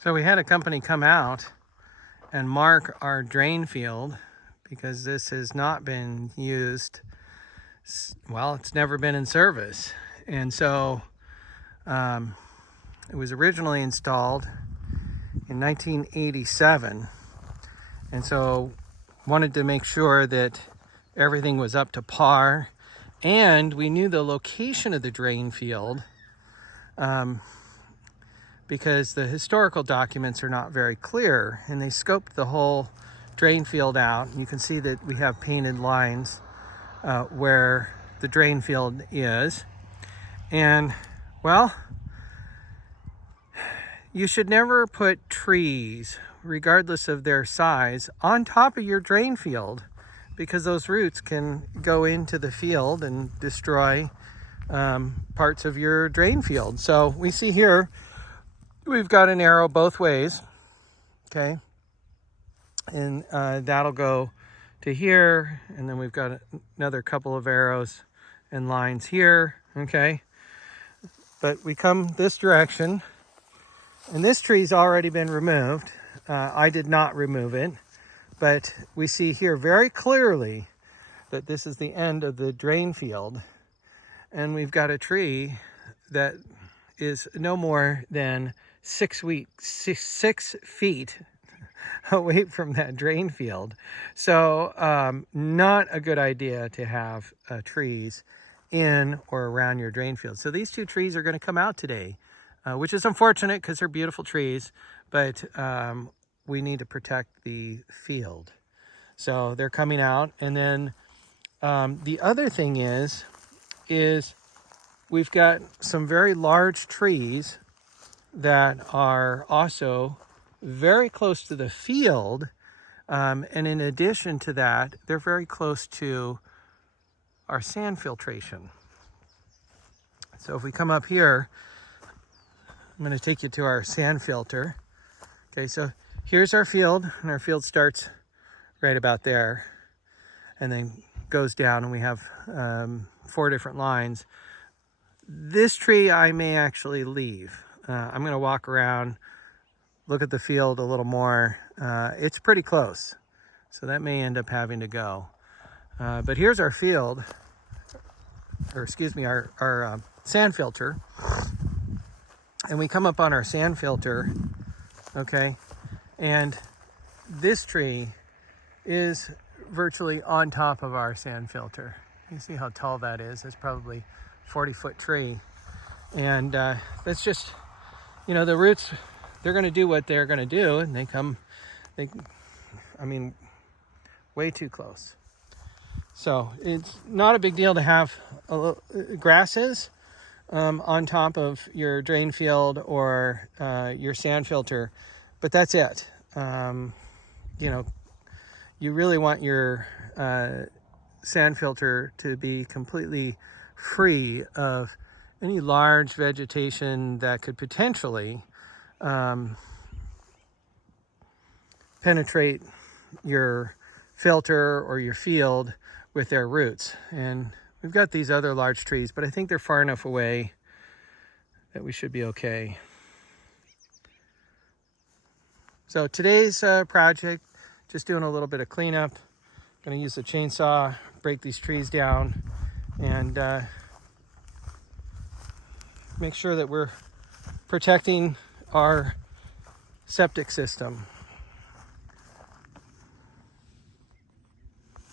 So we had a company come out and mark our drain field because this has not been used. Well, it's never been in service. And so it was originally installed in 1987. And so wanted to make sure that everything was up to par, and we knew the location of the drain field because the historical documents are not very clear, and they scoped the whole drain field out. You can see that we have painted lines where the drain field is. And well, you should never put trees, regardless of their size, on top of your drain field, because those roots can go into the field and destroy parts of your drain field. So we see here, we've got an arrow both ways, okay? And that'll go to here, and then we've got another couple of arrows and lines here, okay? But we come this direction, and this tree's already been removed. I did not remove it, but we see here very clearly that this is the end of the drain field, and we've got a tree that is no more than 6 feet away from that drain field. So not a good idea to have trees in or around your drain field. So these two trees are going to come out today, which is unfortunate because they're beautiful trees, but we need to protect the field. So they're coming out. And then the other thing is we've got some very large trees that are also very close to the field. And in addition to that, they're very close to our sand filtration. So if we come up here, I'm going to take you to our sand filter. Okay, so here's our field, and our field starts right about there and then goes down, and we have 4 different lines. This tree I may actually leave. I'm going to walk around, look at the field a little more. It's pretty close, so that may end up having to go. But here's our field, or excuse me, our sand filter. And we come up on our sand filter, okay? And this tree is virtually on top of our sand filter. You see how tall that is? It's probably a 40-foot tree. And that's just, you know, the roots, they're gonna do what they're gonna do, and I mean, way too close. So it's not a big deal to have grasses on top of your drain field or your sand filter, but that's it. You know, you really want your sand filter to be completely free of any large vegetation that could potentially penetrate your filter or your field with their roots. And we've got these other large trees, but I think they're far enough away that we should be okay. So today's project, just doing a little bit of cleanup. Gonna use the chainsaw, break these trees down, and make sure that we're protecting our septic system.